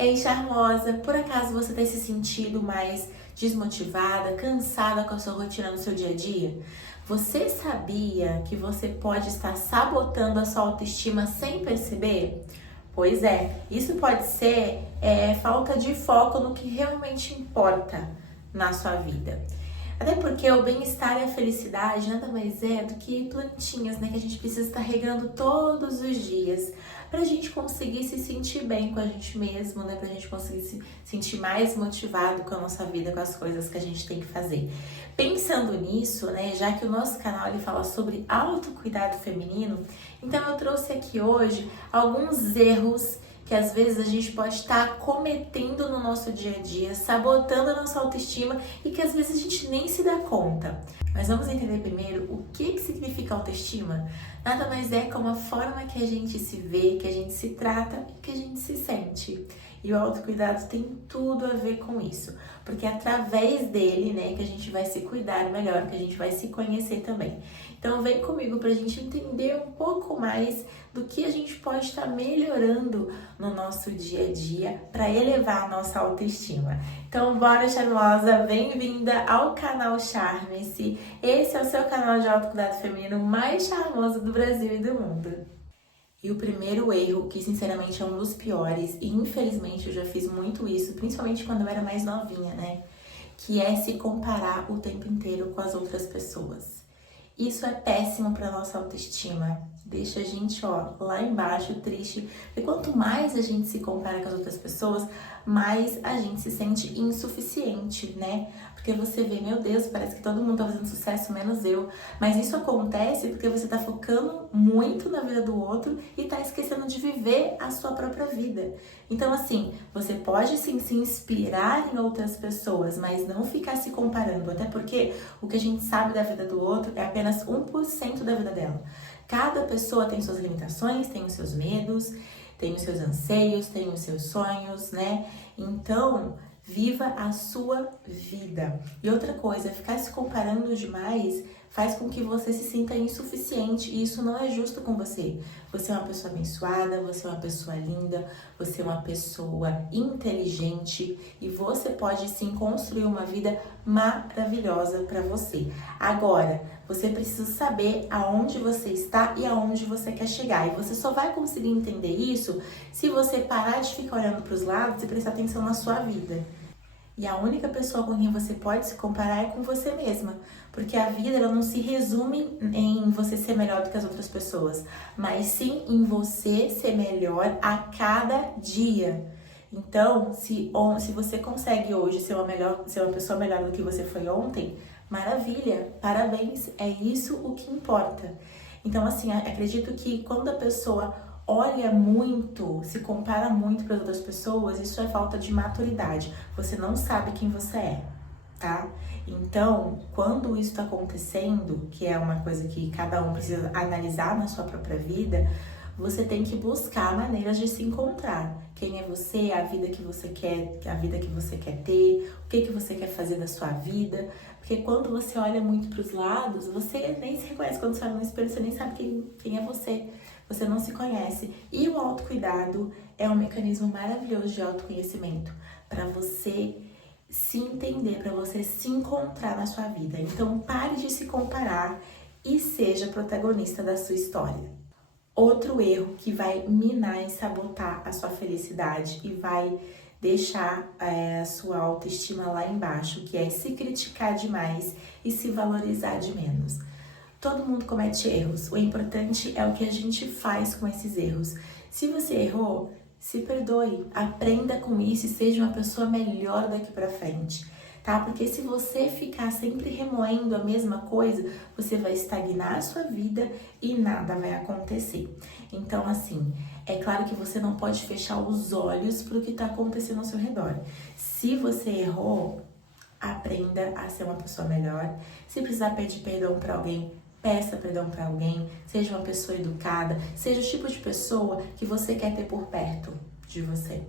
Ei, charmosa, por acaso você tem se sentido mais desmotivada, cansada com a sua rotina no seu dia a dia? Você sabia que você pode estar sabotando a sua autoestima sem perceber? Pois é, isso pode ser falta de foco no que realmente importa na sua vida. Até porque o bem-estar e a felicidade nada mais é do que plantinhas, né? Que a gente precisa estar regando todos os dias pra gente conseguir se sentir bem com a gente mesmo, né? Pra gente conseguir se sentir mais motivado com a nossa vida, com as coisas que a gente tem que fazer. Pensando nisso, né? Já que o nosso canal ele fala sobre autocuidado feminino, então eu trouxe aqui hoje alguns erros que às vezes a gente pode estar cometendo no nosso dia a dia, sabotando a nossa autoestima e que às vezes a gente nem se dá conta. Mas vamos entender primeiro o que significa autoestima? Nada mais é como a forma que a gente se vê, que a gente se trata e que a gente se sente. E o autocuidado tem tudo a ver com isso, porque é através dele, né, que a gente vai se cuidar melhor, que a gente vai se conhecer também. Então vem comigo pra gente entender um pouco mais do que a gente pode estar melhorando no nosso dia a dia para elevar a nossa autoestima. Então bora, charmosa, bem-vinda ao canal Charme-se. Esse é o seu canal de autocuidado feminino mais charmoso do Brasil e do mundo. E o primeiro erro, que sinceramente é um dos piores, e infelizmente eu já fiz muito isso, principalmente quando eu era mais novinha, né? Que é se comparar o tempo inteiro com as outras pessoas. Isso é péssimo para nossa autoestima, deixa a gente, lá embaixo, triste. E quanto mais a gente se compara com as outras pessoas, mais a gente se sente insuficiente, né? Porque você vê, meu Deus, parece que todo mundo tá fazendo sucesso, menos eu. Mas isso acontece porque você tá focando muito na vida do outro e tá esquecendo de viver a sua própria vida. Então, assim, você pode sim se inspirar em outras pessoas, mas não ficar se comparando. Até porque o que a gente sabe da vida do outro é apenas 1% da vida dela. Cada pessoa tem suas limitações, tem os seus medos, tem os seus anseios, tem os seus sonhos, né? Então, viva a sua vida. E outra coisa, ficar se comparando demais faz com que você se sinta insuficiente e isso não é justo com você. Você é uma pessoa abençoada, você é uma pessoa linda, você é uma pessoa inteligente e você pode sim construir uma vida maravilhosa para você. Agora, você precisa saber aonde você está e aonde você quer chegar. E você só vai conseguir entender isso se você parar de ficar olhando para os lados e prestar atenção na sua vida. E a única pessoa com quem você pode se comparar é com você mesma. Porque a vida ela não se resume em você ser melhor do que as outras pessoas, mas sim em você ser melhor a cada dia. Então, se você consegue hoje ser uma pessoa melhor do que você foi ontem, maravilha, parabéns, é isso o que importa. Então, assim, acredito que quando a pessoa olha muito, se compara muito para as outras pessoas, isso é falta de maturidade. Você não sabe quem você é, tá? Então, quando isso está acontecendo, que é uma coisa que cada um precisa analisar na sua própria vida, você tem que buscar maneiras de se encontrar. Quem é você, a vida que você quer, a vida que você quer ter, o que você quer fazer da sua vida. Porque quando você olha muito para os lados, você nem se reconhece. Quando você olha no espelho, você nem sabe quem é você. Você não se conhece. E o autocuidado é um mecanismo maravilhoso de autoconhecimento para você se entender, para você se encontrar na sua vida. Então, pare de se comparar e seja protagonista da sua história. Outro erro que vai minar e sabotar a sua felicidade e vai deixar a sua autoestima lá embaixo, que é se criticar demais e se valorizar de menos. Todo mundo comete erros, o importante é o que a gente faz com esses erros. Se você errou, se perdoe, aprenda com isso e seja uma pessoa melhor daqui pra frente, tá? Porque se você ficar sempre remoendo a mesma coisa, você vai estagnar a sua vida e nada vai acontecer. Então, assim, é claro que você não pode fechar os olhos pro que tá acontecendo ao seu redor. Se você errou, aprenda a ser uma pessoa melhor. Se precisar pedir perdão pra alguém, peça perdão para alguém, seja uma pessoa educada, seja o tipo de pessoa que você quer ter por perto de você,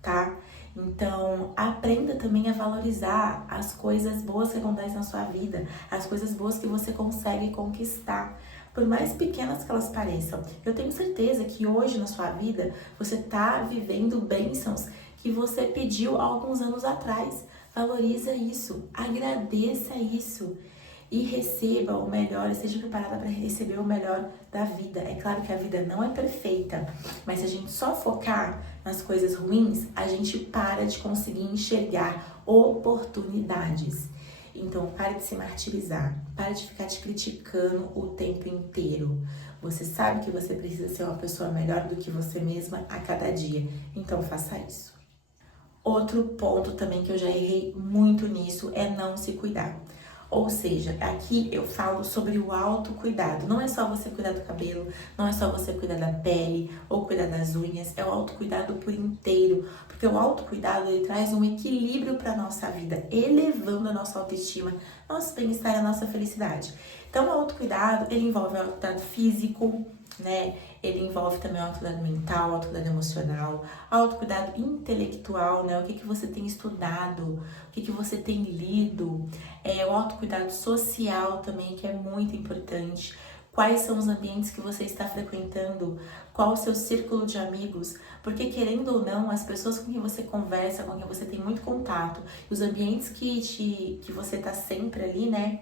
tá? Então, aprenda também a valorizar as coisas boas que acontecem na sua vida, as coisas boas que você consegue conquistar, por mais pequenas que elas pareçam. Eu tenho certeza que hoje na sua vida você tá vivendo bênçãos que você pediu há alguns anos atrás. Valoriza isso, agradeça isso e receba o melhor, esteja preparada para receber o melhor da vida. É claro que a vida não é perfeita, mas se a gente só focar nas coisas ruins, a gente para de conseguir enxergar oportunidades. Então, pare de se martirizar, pare de ficar te criticando o tempo inteiro. Você sabe que você precisa ser uma pessoa melhor do que você mesma a cada dia, então faça isso. Outro ponto também que eu já errei muito nisso é não se cuidar. Ou seja, aqui eu falo sobre o autocuidado. Não é só você cuidar do cabelo, não é só você cuidar da pele ou cuidar das unhas, é o autocuidado por inteiro. Porque o autocuidado, ele traz um equilíbrio para a nossa vida, elevando a nossa autoestima, nosso bem-estar e a nossa felicidade. Então, o autocuidado, ele envolve o autocuidado físico, né? Ele envolve também o autocuidado mental, o autocuidado emocional, o autocuidado intelectual, né? O que você tem estudado, o que você tem lido, o autocuidado social também, que é muito importante. Quais são os ambientes que você está frequentando? Qual o seu círculo de amigos? Porque, querendo ou não, as pessoas com quem você conversa, com quem você tem muito contato, os ambientes que você está sempre ali, né,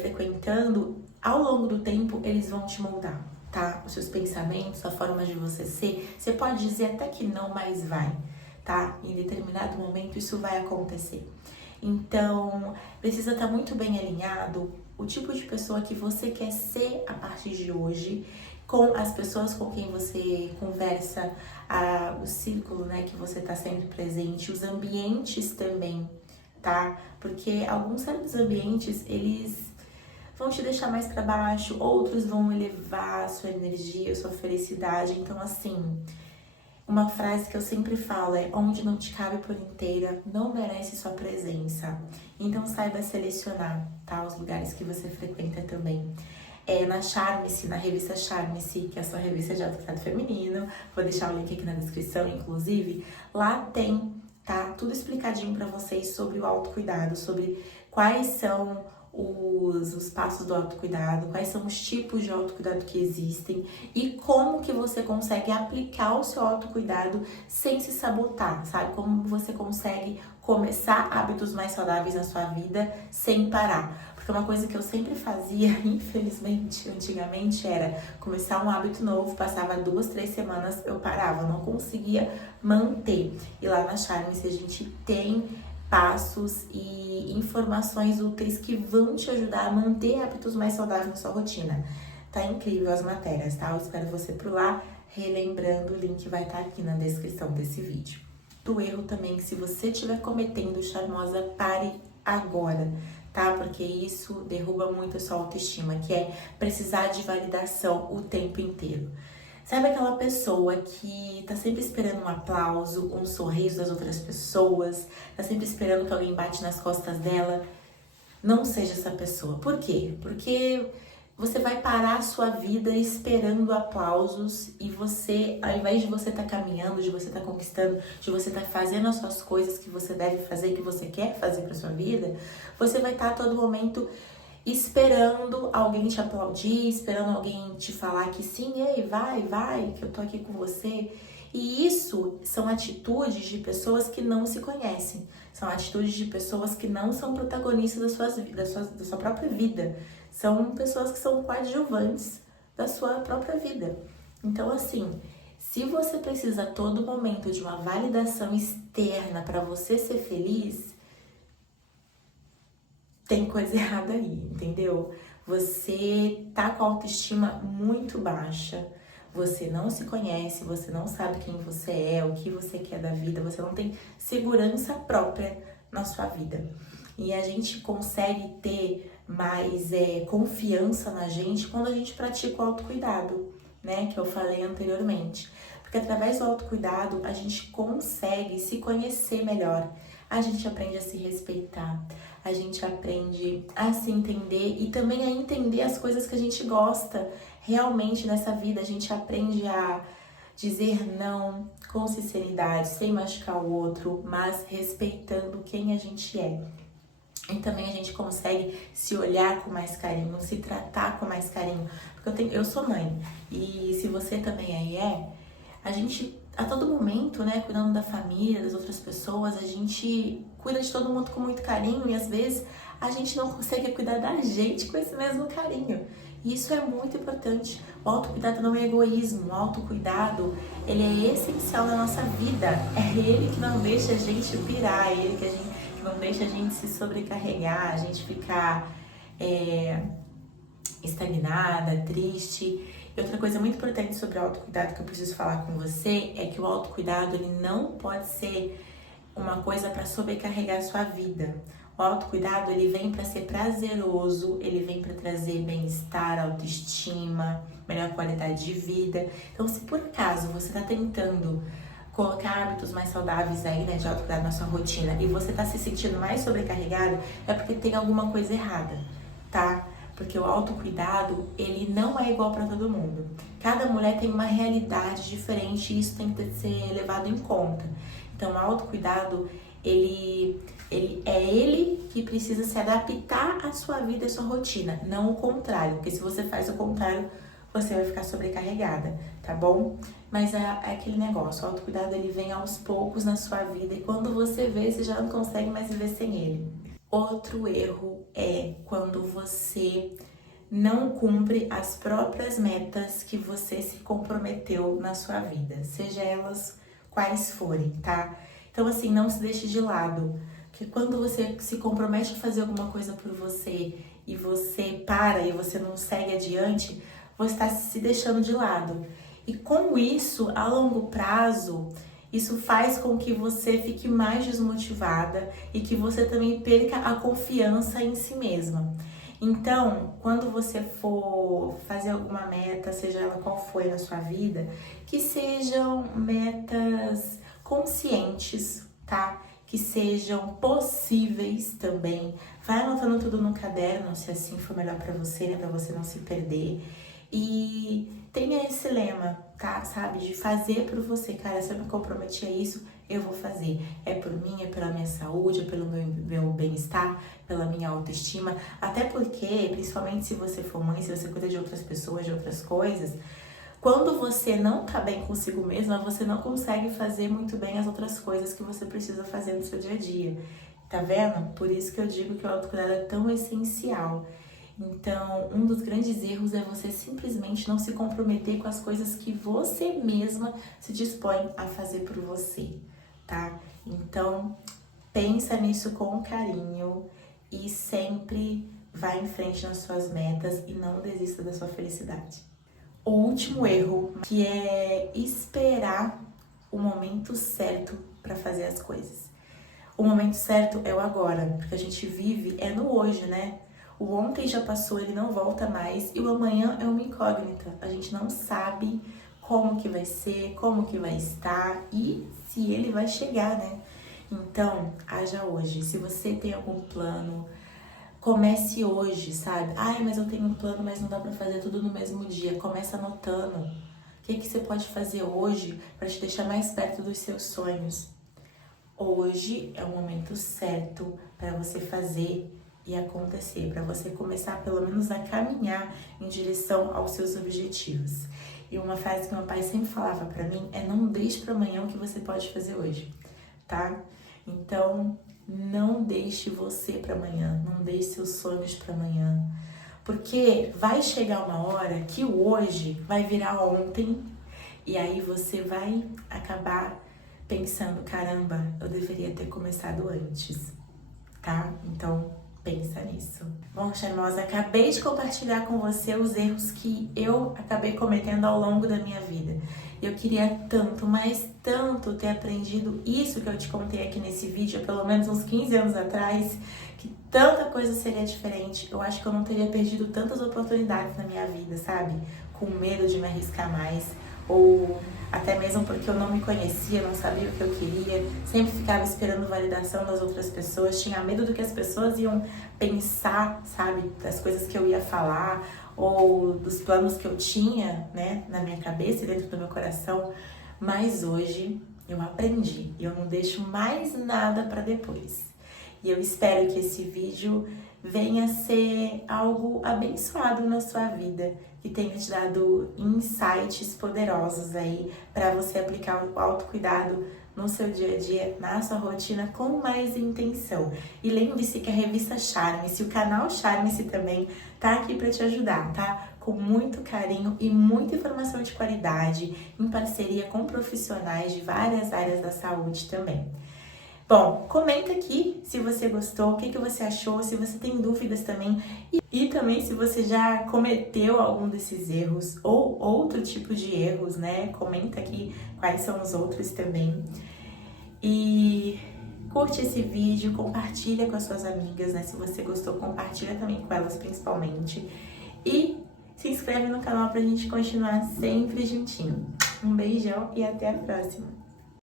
frequentando, ao longo do tempo, eles vão te moldar, tá? Os seus pensamentos, a forma de você ser. Você pode dizer até que não, mas vai, tá? Em determinado momento, isso vai acontecer. Então, precisa estar muito bem alinhado o tipo de pessoa que você quer ser a partir de hoje, com as pessoas com quem você conversa, o círculo, né, que você está sempre presente, os ambientes também, tá? Porque alguns certos ambientes, eles vão te deixar mais para baixo, outros vão elevar a sua energia, a sua felicidade. Então, assim, uma frase que eu sempre falo é: onde não te cabe por inteira, não merece sua presença. Então, saiba selecionar, tá? Os lugares que você frequenta também. Na Charme-se, na revista Charme-se, que é a sua revista de autocuidado feminino, vou deixar o link aqui na descrição, inclusive, lá tem, tá? Tudo explicadinho pra vocês sobre o autocuidado, sobre quais são os passos do autocuidado, quais são os tipos de autocuidado que existem e como que você consegue aplicar o seu autocuidado sem se sabotar, sabe? Como você consegue começar hábitos mais saudáveis na sua vida sem parar. Porque uma coisa que eu sempre fazia, infelizmente, antigamente, era começar um hábito novo, passava 2, 3 semanas, eu parava, não conseguia manter. E lá na Charme-se a gente tem passos e informações úteis que vão te ajudar a manter hábitos mais saudáveis na sua rotina. Tá incrível as matérias, tá? Eu espero você por lá. Relembrando, o link vai estar aqui na descrição desse vídeo. Do erro também, que se você estiver cometendo, charmosa, pare agora, tá? Porque isso derruba muito a sua autoestima, que é precisar de validação o tempo inteiro. Sabe aquela pessoa que tá sempre esperando um aplauso, um sorriso das outras pessoas, tá sempre esperando que alguém bate nas costas dela? Não seja essa pessoa. Por quê? Porque você vai parar a sua vida esperando aplausos e você, ao invés de você estar caminhando, de você estar conquistando, de você estar fazendo as suas coisas que você deve fazer, que você quer fazer para sua vida, você vai estar a todo momento esperando alguém te aplaudir, esperando alguém te falar que sim, ei, vai, que eu tô aqui com você. E isso são atitudes de pessoas que não se conhecem. São atitudes de pessoas que não são protagonistas da sua própria vida. São pessoas que são coadjuvantes da sua própria vida. Então, assim, se você precisa a todo momento de uma validação externa para você ser feliz, tem coisa errada aí, entendeu? Você tá com a autoestima muito baixa, você não se conhece, você não sabe quem você é, o que você quer da vida, você não tem segurança própria na sua vida. E a gente consegue ter mais confiança na gente quando a gente pratica o autocuidado, né? Que eu falei anteriormente. Porque através do autocuidado a gente consegue se conhecer melhor, a gente aprende a se respeitar, a gente aprende a se entender e também a entender as coisas que a gente gosta realmente nessa vida. A gente aprende a dizer não com sinceridade, sem machucar o outro, mas respeitando quem a gente é. E também a gente consegue se olhar com mais carinho, se tratar com mais carinho. Porque eu sou mãe, e se você também aí a gente a todo momento, né, cuidando da família, das outras pessoas, a gente cuida de todo mundo com muito carinho e às vezes a gente não consegue cuidar da gente com esse mesmo carinho. E isso é muito importante. O autocuidado não é egoísmo, o autocuidado, ele é essencial na nossa vida. É ele que não deixa a gente pirar, é ele que não deixa a gente se sobrecarregar, a gente ficar estagnada, triste. E outra coisa muito importante sobre o autocuidado que eu preciso falar com você é que o autocuidado ele não pode ser uma coisa para sobrecarregar a sua vida. O autocuidado ele vem para ser prazeroso, ele vem para trazer bem-estar, autoestima, melhor qualidade de vida. Então, se por acaso você está tentando colocar hábitos mais saudáveis aí, né, de autocuidado na sua rotina e você está se sentindo mais sobrecarregado, é porque tem alguma coisa errada, tá? Porque o autocuidado, ele não é igual para todo mundo. Cada mulher tem uma realidade diferente e isso tem que ser levado em conta. Então, o autocuidado, ele que precisa se adaptar à sua vida e à sua rotina, não o contrário. Porque se você faz o contrário, você vai ficar sobrecarregada, tá bom? Mas é aquele negócio, o autocuidado, ele vem aos poucos na sua vida e quando você vê, você já não consegue mais viver sem ele. Outro erro é quando você não cumpre as próprias metas que você se comprometeu na sua vida, seja elas quais forem, tá? Então, assim, não se deixe de lado, porque quando você se compromete a fazer alguma coisa por você e você para e você não segue adiante, você está se deixando de lado. E com isso, a longo prazo, isso faz com que você fique mais desmotivada e que você também perca a confiança em si mesma. Então, quando você for fazer alguma meta, seja ela qual for na sua vida, que sejam metas conscientes, tá? Que sejam possíveis também. Vai anotando tudo no caderno, se assim for melhor pra você, né? Pra você não se perder. E tenha esse lema, tá? Sabe? De fazer por você. Cara, se eu me comprometi a isso, eu vou fazer. É por mim, é pela minha saúde, é pelo meu bem-estar, pela minha autoestima. Até porque, principalmente se você for mãe, se você cuida de outras pessoas, de outras coisas, quando você não tá bem consigo mesma, você não consegue fazer muito bem as outras coisas que você precisa fazer no seu dia a dia. Tá vendo? Por isso que eu digo que o autocuidado é tão essencial. Então, um dos grandes erros é você simplesmente não se comprometer com as coisas que você mesma se dispõe a fazer por você, tá? Então, pensa nisso com carinho e sempre vá em frente nas suas metas e não desista da sua felicidade. O último erro, que é esperar o momento certo para fazer as coisas. O momento certo é o agora, porque a gente vive no hoje, né? O ontem já passou, ele não volta mais, e o amanhã é uma incógnita. A gente não sabe como que vai ser, como que vai estar e se ele vai chegar, né? Então, haja hoje. Se você tem algum plano, comece hoje, sabe? Ai, mas eu tenho um plano, mas não dá pra fazer tudo no mesmo dia. Começa anotando. O que você pode fazer hoje para te deixar mais perto dos seus sonhos? Hoje é o momento certo para você fazer e acontecer, para você começar pelo menos a caminhar em direção aos seus objetivos. E uma frase que meu pai sempre falava para mim é: não deixe para amanhã o que você pode fazer hoje, tá? Então, não deixe você para amanhã, não deixe seus sonhos para amanhã, porque vai chegar uma hora que o hoje vai virar ontem e aí você vai acabar pensando: caramba, eu deveria ter começado antes, tá? Então, pensa nisso. Bom, charmosa, acabei de compartilhar com você os erros que eu acabei cometendo ao longo da minha vida. Eu queria tanto, mas tanto ter aprendido isso que eu te contei aqui nesse vídeo, há pelo menos uns 15 anos atrás, que tanta coisa seria diferente. Eu acho que eu não teria perdido tantas oportunidades na minha vida, sabe? Com medo de me arriscar mais, ou até mesmo porque eu não me conhecia, não sabia o que eu queria, sempre ficava esperando validação das outras pessoas, tinha medo do que as pessoas iam pensar, sabe, das coisas que eu ia falar, ou dos planos que eu tinha, né, na minha cabeça e dentro do meu coração. Mas hoje eu aprendi e eu não deixo mais nada para depois. E eu espero que esse vídeo venha ser algo abençoado na sua vida, que tenha te dado insights poderosos aí para você aplicar o autocuidado no seu dia a dia, na sua rotina, com mais intenção. E lembre-se que a revista Charme-se, o canal Charme-se também tá aqui para te ajudar, tá? Com muito carinho e muita informação de qualidade, em parceria com profissionais de várias áreas da saúde também. Bom, comenta aqui se você gostou, o que você achou, se você tem dúvidas também e também se você já cometeu algum desses erros ou outro tipo de erros, né? Comenta aqui quais são os outros também. E curte esse vídeo, compartilha com as suas amigas, né? Se você gostou, compartilha também com elas principalmente. E se inscreve no canal pra gente continuar sempre juntinho. Um beijão e até a próxima!